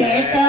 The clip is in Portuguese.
certa